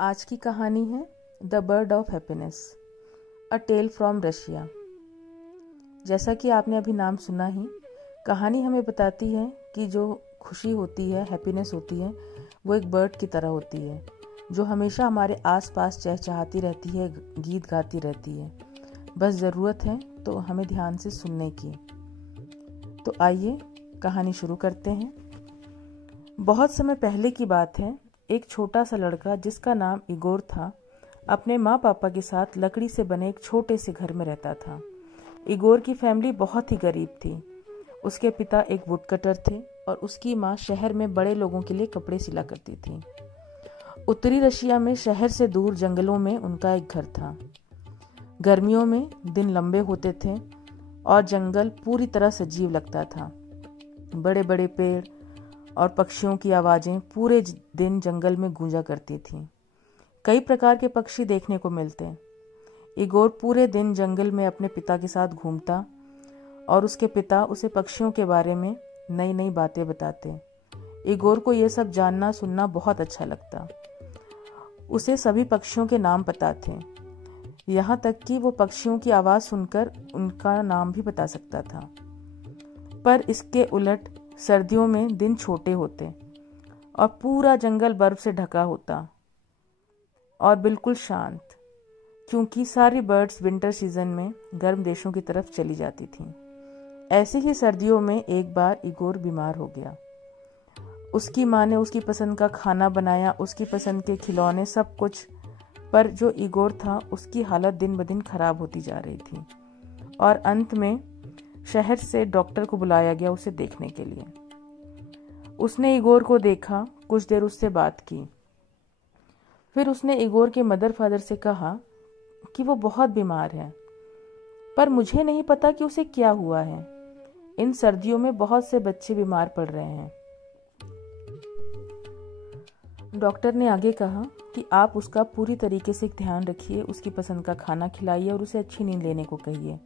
आज की कहानी है the bird of happiness, a tale from Russia. जैसा कि आपने अभी नाम सुना ही, कहानी हमें बताती है कि जो खुशी होती है, हैप्पीनेस होती है, वो एक बर्ड की तरह होती है जो हमेशा हमारे आसपास चहचहाती रहती है, गीत गाती रहती है। बस ज़रूरत है तो हमें ध्यान से सुनने की। तो आइए कहानी शुरू करते हैं। बहुत समय पहले की बात है। एक छोटा सा लड़का जिसका नाम इगोर था, अपने माँ पापा के साथ लकड़ी से बने एक छोटे से घर में रहता था। इगोर की फैमिली बहुत ही गरीब थी। उसके पिता एक वुडकटर थे और उसकी माँ शहर में बड़े लोगों के लिए कपड़े सिला करती थी। उत्तरी रशिया में शहर से दूर जंगलों में उनका एक घर था। गर्मियों में दिन लंबे होते थे और जंगल पूरी तरह सजीव लगता था। बड़े बड़े पेड़ और पक्षियों की आवाज़ें पूरे दिन जंगल में गूंजा करती थीं। कई प्रकार के पक्षी देखने को मिलते। इगोर पूरे दिन जंगल में अपने पिता के साथ घूमता और उसके पिता उसे पक्षियों के बारे में नई नई बातें बताते। इगोर को यह सब जानना सुनना बहुत अच्छा लगता। उसे सभी पक्षियों के नाम पता थे, यहाँ तक कि वो पक्षियों की आवाज़ सुनकर उनका नाम भी बता सकता था। पर इसके उलट सर्दियों में दिन छोटे होते और पूरा जंगल बर्फ से ढका होता और बिल्कुल शांत, क्योंकि सारी बर्ड्स विंटर सीजन में गर्म देशों की तरफ चली जाती थीं। ऐसे ही सर्दियों में एक बार इगोर बीमार हो गया। उसकी माँ ने उसकी पसंद का खाना बनाया, उसकी पसंद के खिलौने, सब कुछ, पर जो इगोर था उसकी हालत दिन ब दिन खराब होती जा रही थी और अंत में शहर से डॉक्टर को बुलाया गया उसे देखने के लिए। उसने इगोर को देखा, कुछ देर उससे बात की। फिर उसने इगोर के मदर फादर से कहा कि वो बहुत बीमार है, पर मुझे नहीं पता कि उसे क्या हुआ है। इन सर्दियों में बहुत से बच्चे बीमार पड़ रहे हैं। डॉक्टर ने आगे कहा कि आप उसका पूरी तरीके से ध्यान रखिए, उसकी पसंद का खाना खिलाइए और उसे अच्छी नींद लेने को कहिए।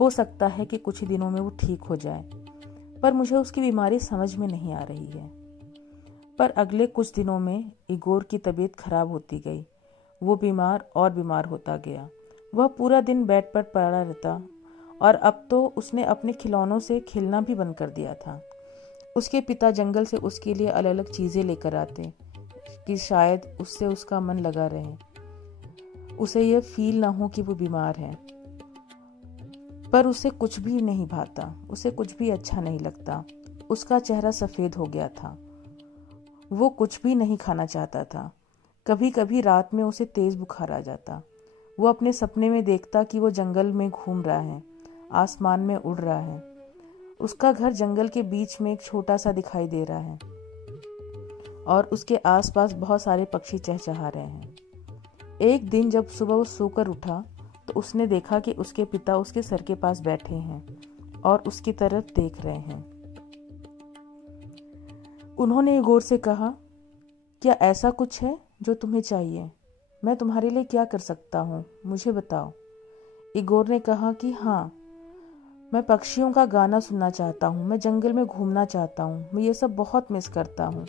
हो सकता है कि कुछ ही दिनों में वो ठीक हो जाए, पर मुझे उसकी बीमारी समझ में नहीं आ रही है। पर अगले कुछ दिनों में इगोर की तबीयत खराब होती गई। वो बीमार और बीमार होता गया। वह पूरा दिन बेड पर पड़ा रहता और अब तो उसने अपने खिलौनों से खेलना भी बंद कर दिया था। उसके पिता जंगल से उसके लिए अलग अलग चीज़ें लेकर आते कि शायद उससे उसका मन लगा रहे, उसे यह फील ना हो कि वो बीमार है। पर उसे कुछ भी नहीं भाता, उसे कुछ भी अच्छा नहीं लगता। उसका चेहरा सफ़ेद हो गया था। वो कुछ भी नहीं खाना चाहता था। कभी कभी रात में उसे तेज़ बुखार आ जाता। वो अपने सपने में देखता कि वो जंगल में घूम रहा है, आसमान में उड़ रहा है। उसका घर जंगल के बीच में एक छोटा सा दिखाई दे रहा है और उसके आसपास बहुत सारे पक्षी चहचहा रहे हैं। एक दिन जब सुबह वो सोकर उठा तो उसने देखा कि उसके पिता उसके सर के पास बैठे हैं और उसकी तरफ देख रहे हैं। उन्होंने इगोर से कहा, क्या ऐसा कुछ है जो तुम्हें चाहिए? मैं तुम्हारे लिए क्या कर सकता हूँ, मुझे बताओ। इगोर ने कहा कि हाँ, मैं पक्षियों का गाना सुनना चाहता हूँ, मैं जंगल में घूमना चाहता हूँ, मैं ये सब बहुत मिस करता हूँ।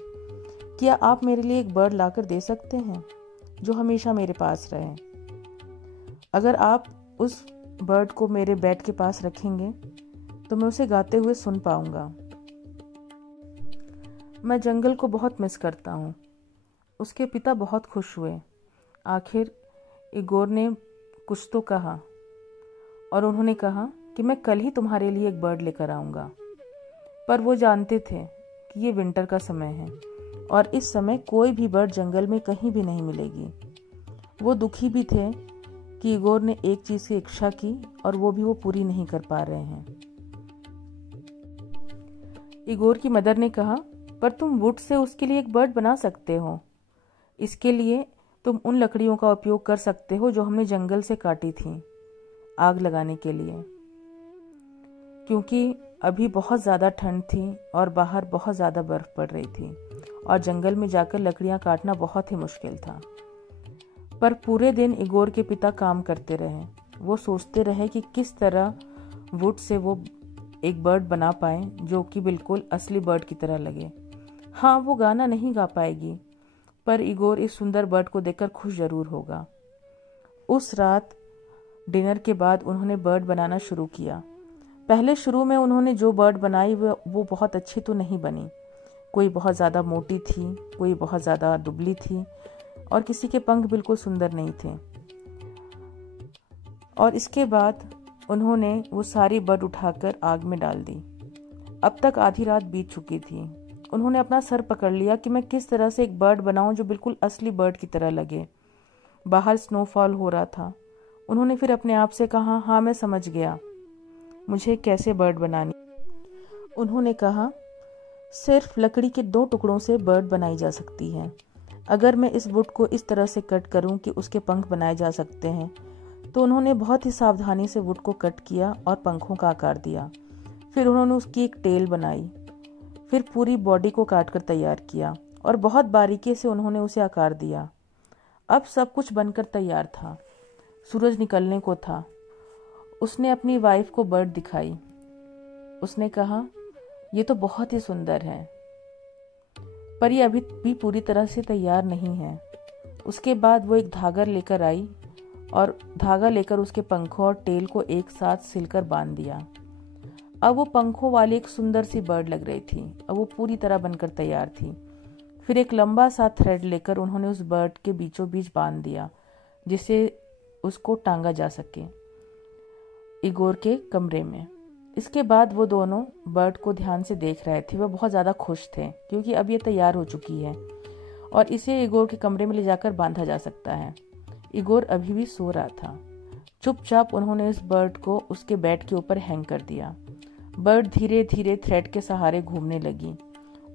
क्या आप मेरे लिए एक बर्ड लाकर दे सकते हैं जो हमेशा मेरे पास रहे? अगर आप उस बर्ड को मेरे बेड के पास रखेंगे तो मैं उसे गाते हुए सुन पाऊंगा। मैं जंगल को बहुत मिस करता हूँ। उसके पिता बहुत खुश हुए। आखिर इगोर ने कुछ तो कहा और उन्होंने कहा कि मैं कल ही तुम्हारे लिए एक बर्ड लेकर आऊँगा। पर वो जानते थे कि ये विंटर का समय है और इस समय कोई भी बर्ड जंगल में कहीं भी नहीं मिलेगी। वो दुखी भी थे कि इगोर ने एक चीज़ की इच्छा की और वो भी वो पूरी नहीं कर पा रहे हैं। इगोर की मदर ने कहा, पर तुम वुड से उसके लिए एक बर्ड बना सकते हो। इसके लिए तुम उन लकड़ियों का उपयोग कर सकते हो जो हमने जंगल से काटी थी आग लगाने के लिए, क्योंकि अभी बहुत ज़्यादा ठंड थी और बाहर बहुत ज़्यादा बर्फ पड़ रही थी और जंगल में जाकर लकड़ियाँ काटना बहुत ही मुश्किल था। पर पूरे दिन इगोर के पिता काम करते रहे। वो सोचते रहे कि किस तरह वुड से वो एक बर्ड बना पाए जो कि बिल्कुल असली बर्ड की तरह लगे। हाँ, वो गाना नहीं गा पाएगी, पर इगोर इस सुंदर बर्ड को देखकर खुश जरूर होगा। उस रात डिनर के बाद उन्होंने बर्ड बनाना शुरू किया। पहले शुरू में उन्होंने जो बर्ड बनाई वो बहुत अच्छी तो नहीं बनी। कोई बहुत ज़्यादा मोटी थी, कोई बहुत ज़्यादा दुबली थी और किसी के पंख बिल्कुल सुंदर नहीं थे। और इसके बाद उन्होंने वो सारी बर्ड उठाकर आग में डाल दी। अब तक आधी रात बीत चुकी थी। उन्होंने अपना सर पकड़ लिया कि मैं किस तरह से एक बर्ड बनाऊं जो बिल्कुल असली बर्ड की तरह लगे। बाहर स्नोफॉल हो रहा था। उन्होंने फिर अपने आप से कहा, हाँ मैं समझ गया मुझे कैसे बर्ड बनानी। उन्होंने कहा, सिर्फ लकड़ी के 2 टुकड़ों से बर्ड बनाई जा सकती है। अगर मैं इस वुड को इस तरह से कट करूं कि उसके पंख बनाए जा सकते हैं। तो उन्होंने बहुत ही सावधानी से वुड को कट किया और पंखों का आकार दिया। फिर उन्होंने उसकी एक टेल बनाई। फिर पूरी बॉडी को काटकर तैयार किया और बहुत बारीकी से उन्होंने उसे आकार दिया। अब सब कुछ बनकर तैयार था। सूरज निकलने को था। उसने अपनी वाइफ को बर्ड दिखाई। उसने कहा, ये तो बहुत ही सुंदर है, पर ये अभी भी पूरी तरह से तैयार नहीं है। उसके बाद वो एक धागा लेकर आई और धागा लेकर उसके पंखों और टेल को एक साथ सिलकर बांध दिया। अब वो पंखों वाली एक सुंदर सी बर्ड लग रही थी। अब वो पूरी तरह बनकर तैयार थी। फिर एक लंबा सा थ्रेड लेकर उन्होंने उस बर्ड के बीचों बीच बांध दिया, जिससे उसको टांगा जा सके इगोर के कमरे में। इसके बाद वो दोनों बर्ड को ध्यान से देख रहे थे। वह बहुत ज़्यादा खुश थे क्योंकि अब ये तैयार हो चुकी है और इसे इगोर के कमरे में ले जाकर बांधा जा सकता है। इगोर अभी भी सो रहा था। चुपचाप उन्होंने इस बर्ड को उसके बेड के ऊपर हैंग कर दिया। बर्ड धीरे धीरे थ्रेड के सहारे घूमने लगी।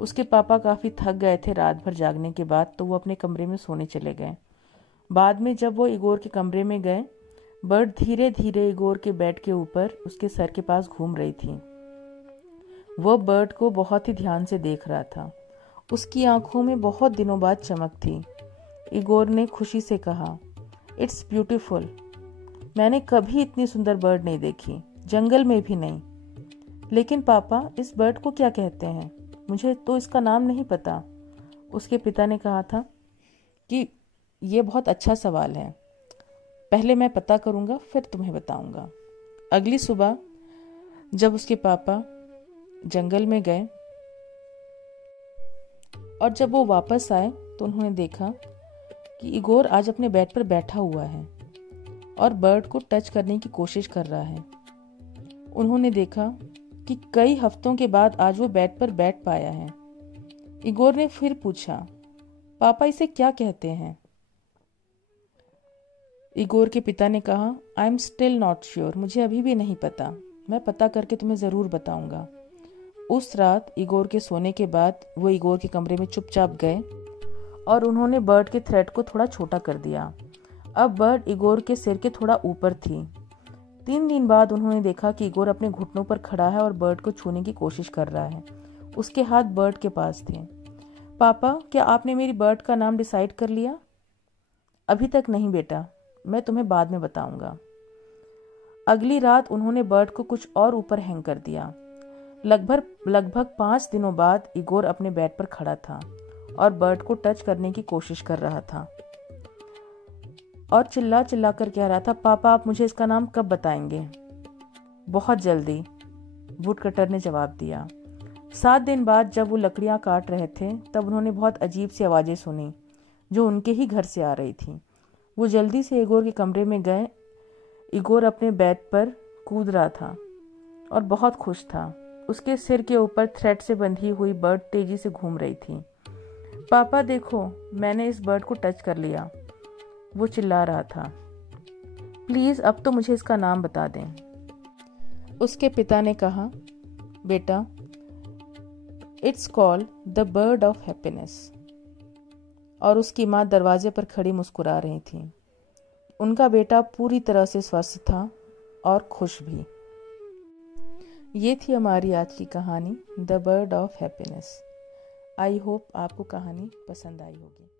उसके पापा काफ़ी थक गए थे रात भर जागने के बाद, तो वो अपने कमरे में सोने चले गए। बाद में जब वो इगोर के कमरे में गए, बर्ड धीरे धीरे इगोर के बेड के ऊपर उसके सर के पास घूम रही थी। वो बर्ड को बहुत ही ध्यान से देख रहा था। उसकी आंखों में बहुत दिनों बाद चमक थी। इगोर ने खुशी से कहा, इट्स ब्यूटीफुल। मैंने कभी इतनी सुंदर बर्ड नहीं देखी, जंगल में भी नहीं। लेकिन पापा, इस बर्ड को क्या कहते हैं? मुझे तो इसका नाम नहीं पता। उसके पिता ने कहा था कि ये बहुत अच्छा सवाल है, पहले मैं पता करूंगा फिर तुम्हें बताऊंगा। अगली सुबह जब उसके पापा जंगल में गए और जब वो वापस आए तो उन्होंने देखा कि इगोर आज अपने बेड पर बैठा हुआ है और बर्ड को टच करने की कोशिश कर रहा है। उन्होंने देखा कि कई हफ्तों के बाद आज वो बेड पर बैठ पाया है। इगोर ने फिर पूछा, पापा इसे क्या कहते हैं? इगोर के पिता ने कहा, I am still not sure. मुझे अभी भी नहीं पता, मैं पता करके तुम्हें ज़रूर बताऊंगा। उस रात इगोर के सोने के बाद वो इगोर के कमरे में चुपचाप गए और उन्होंने बर्ड के थ्रेड को थोड़ा छोटा कर दिया। अब बर्ड इगोर के सिर के थोड़ा ऊपर थी। 3 दिन बाद उन्होंने देखा कि इगोर अपने घुटनों पर खड़ा है और बर्ड को छूने की कोशिश कर रहा है। उसके हाथ बर्ड के पास थे। पापा, क्या आपने मेरी बर्ड का नाम डिसाइड कर लिया? अभी तक नहीं बेटा, मैं तुम्हें बाद में बताऊंगा। अगली रात उन्होंने बर्ड को कुछ और ऊपर हैंग कर दिया। लगभग 5 दिनों बाद इगोर अपने बेड पर खड़ा था और बर्ड को टच करने की कोशिश कर रहा था और चिल्ला चिल्ला कर कह रहा था, पापा आप मुझे इसका नाम कब बताएंगे? बहुत जल्दी, वुड कटर ने जवाब दिया। 7 दिन बाद जब वो लकड़ियां काट रहे थे तब उन्होंने बहुत अजीब सी आवाज़ें सुनी जो उनके ही घर से आ रही थी। वो जल्दी से इगोर के कमरे में गए। इगोर अपने बेड पर कूद रहा था और बहुत खुश था। उसके सिर के ऊपर थ्रेड से बंधी हुई बर्ड तेजी से घूम रही थी। पापा देखो, मैंने इस बर्ड को टच कर लिया, वो चिल्ला रहा था। प्लीज़ अब तो मुझे इसका नाम बता दें। उसके पिता ने कहा, बेटा, it's called the bird of happiness. और उसकी माँ दरवाजे पर खड़ी मुस्कुरा रही थी। उनका बेटा पूरी तरह से स्वस्थ था और खुश भी। ये थी हमारी आज की कहानी the bird of happiness. I hope आपको कहानी पसंद आई होगी।